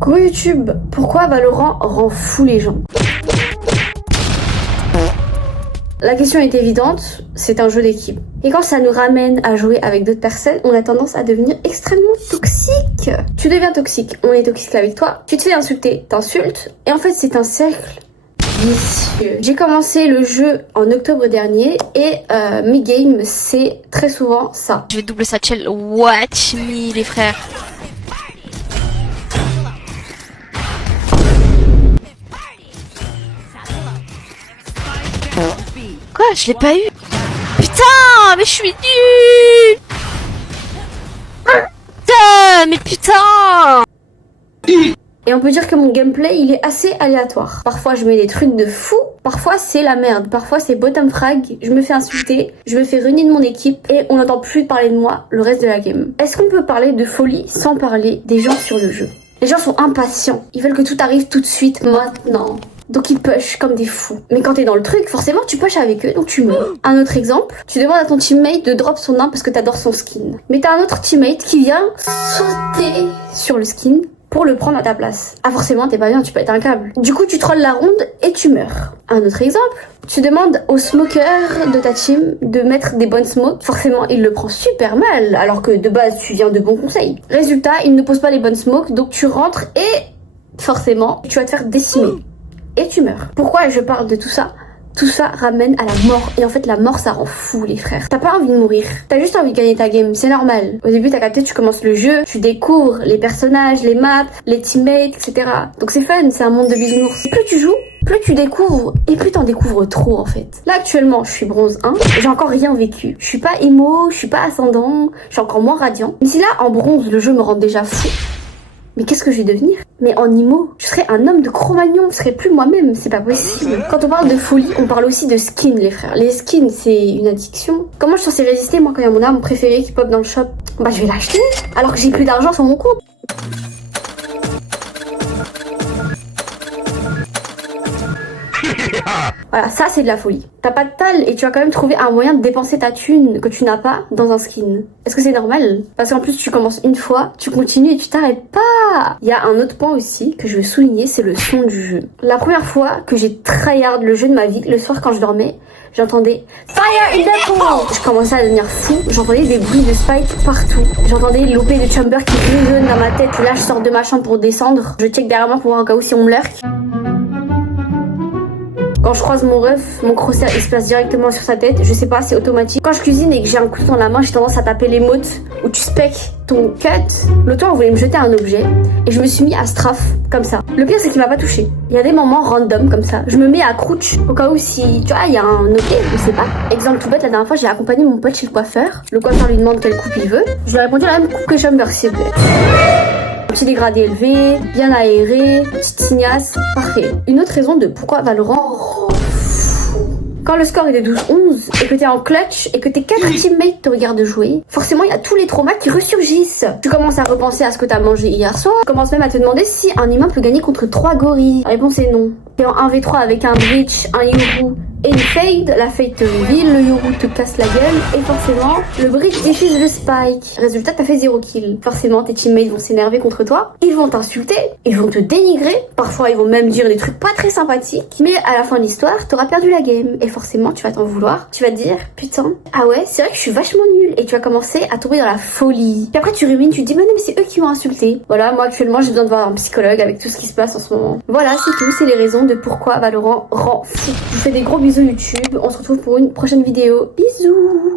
Coucou YouTube, pourquoi Valorant rend fou les gens? La question est évidente, c'est un jeu d'équipe. Et quand ça nous ramène à jouer avec d'autres personnes, on a tendance à devenir extrêmement toxique. Tu deviens toxique, on est toxique avec toi, tu te fais insulter, t'insultes, et en fait c'est un cercle vicieux. J'ai commencé le jeu en octobre dernier, et mes games c'est très souvent ça. Je vais double satchel, watch me les frères. Quoi? Je l'ai pas eu? Putain, mais je suis nulle! Putain, mais putain! Et on peut dire que mon gameplay, il est assez aléatoire. Parfois, je mets des trucs de fou. Parfois, c'est la merde. Parfois, c'est bottom frag. Je me fais insulter. Je me fais ruiner de mon équipe. Et on n'entend plus parler de moi le reste de la game. Est-ce qu'on peut parler de folie sans parler des gens sur le jeu? Les gens sont impatients. Ils veulent que tout arrive tout de suite, maintenant. Donc ils push comme des fous. Mais quand t'es dans le truc, forcément tu push avec eux, donc tu meurs. Un autre exemple, tu demandes à ton teammate de drop son arme parce que t'adores son skin. Mais t'as un autre teammate qui vient sauter sur le skin pour le prendre à ta place. Ah forcément t'es pas bien, tu pètes un câble. Du coup tu trolles la ronde et tu meurs. Un autre exemple, tu demandes au smoker de ta team de mettre des bonnes smokes. Forcément il le prend super mal alors que de base tu viens de bons conseils. Résultat, il ne pose pas les bonnes smokes, donc tu rentres et forcément tu vas te faire décimer. Et tu meurs. Pourquoi je parle de tout ça? Tout ça ramène à la mort. Et en fait, la mort, ça rend fou, les frères. T'as pas envie de mourir. T'as juste envie de gagner ta game. C'est normal. Au début, t'as capté, tu commences le jeu, tu découvres les personnages, les maps, les teammates, etc. Donc c'est fun, c'est un monde de bisounours. Plus tu joues, plus tu découvres, et plus t'en découvres trop, en fait. Là, actuellement, je suis bronze 1. J'ai encore rien vécu. Je suis pas émo, je suis pas ascendant, je suis encore moins radiant. Mais si là, en bronze, le jeu me rend déjà fou. Mais qu'est-ce que je vais devenir? Mais en IMO, je serais un homme de Cro-Magnon, je serais plus moi-même, c'est pas possible. Quand on parle de folie, on parle aussi de skins, les frères. Les skins, c'est une addiction. Comment je suis censée résister, moi, quand il y a mon arme préférée qui pop dans le shop? Bah, je vais l'acheter, alors que j'ai plus d'argent sur mon compte. Voilà, ça c'est de la folie. T'as pas de tal et tu vas quand même trouver un moyen de dépenser ta thune que tu n'as pas dans un skin. Est-ce que c'est normal? Parce qu'en plus tu commences une fois, tu continues et tu t'arrêtes pas. Il y a un autre point aussi que je veux souligner, c'est le son du jeu. La première fois que j'ai tryhard le jeu de ma vie, le soir quand je dormais, j'entendais Fire in the pool. Je commençais à devenir fou, j'entendais des bruits de spike partout. J'entendais l'OP de Chamber qui résonne dans ma tête. Là je sors de ma chambre pour descendre. Je check derrière moi pour voir au cas où si on me lurk. Quand je croise mon ref, mon crosser il se place directement sur sa tête, je sais pas, c'est automatique. Quand je cuisine et que j'ai un couteau dans la main, j'ai tendance à taper les mots où tu spec ton cut. L'autre fois on voulait me jeter un objet et je me suis mis à strafe comme ça. Le pire c'est qu'il m'a pas touché. Il y a des moments random comme ça. Je me mets à crouch au cas où si tu vois il y a un OP, je sais pas. Exemple tout bête, la dernière fois j'ai accompagné mon pote chez le coiffeur. Le coiffeur lui demande quelle coupe il veut. Je lui ai répondu la même coupe que Chamber s'il vous plaît. Petit dégradé élevé, bien aéré, petite signasse, parfait. Une autre raison de pourquoi Valorant rend fou. Quand le score est de 12-11 et que t'es en clutch et que tes 4 teammates te regardent jouer, forcément il y a tous les traumas qui ressurgissent. Tu commences à repenser à ce que t'as mangé hier soir, tu commences même à te demander si un humain peut gagner contre 3 gorilles. La réponse est non. T'es en 1v3 avec un breach, un Yoru et une fade, la fade te reveal, le Yoru te casse la gueule et forcément le breach diffuse le spike. Résultat, t'as fait 0 kill. Forcément tes teammates vont s'énerver contre toi, ils vont t'insulter, ils vont te dénigrer, parfois ils vont même dire des trucs pas très sympathiques, mais à la fin de l'histoire t'auras perdu la game et forcément tu vas t'en vouloir, tu vas te dire putain, ah ouais c'est vrai que je suis vachement nulle et tu vas commencer à tomber dans la folie. Puis après tu rumines, tu te dis mais non mais c'est eux qui m'ont insulté. Voilà, moi actuellement j'ai besoin de voir un psychologue avec tout ce qui se passe en ce moment. Voilà, c'est tout, c'est les raisons de pourquoi Valorant rend fou. Je vous fais des gros bisous YouTube, on se retrouve pour une prochaine vidéo. Bisous.